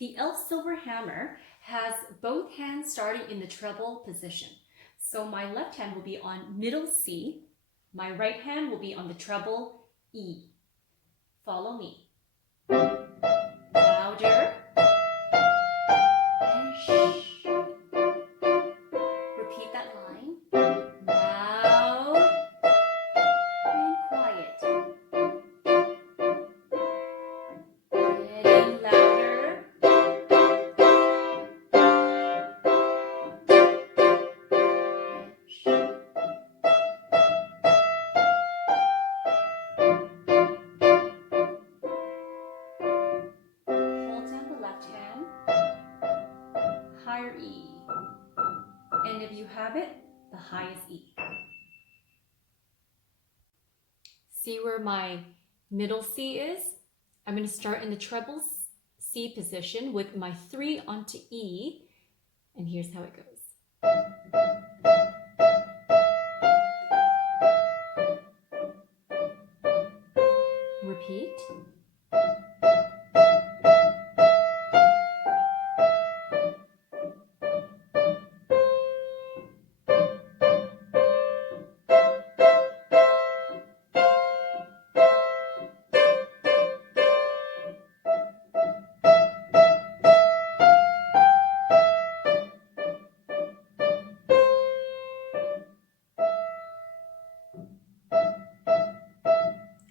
The elf silver hammer has both hands starting in the treble position. So my left hand will be on middle C. My right hand will be on the treble E. Follow me. Louder. And shh. Repeat that line. Loud and quiet. Getting louder. Shh. Hold down the left hand. Higher E. And if you have it, the highest E. See where my middle C is? I'm going to start in the treble C position with my 3 onto E, and here's how it goes. Repeat.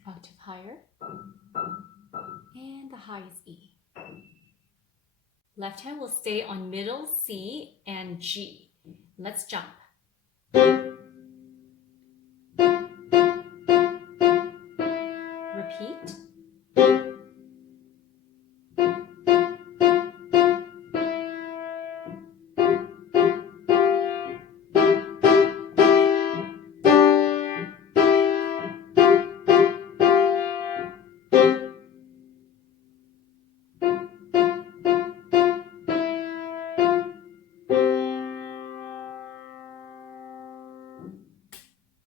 Octave higher, and the highest E. Left hand will stay on middle C and G. Let's jump.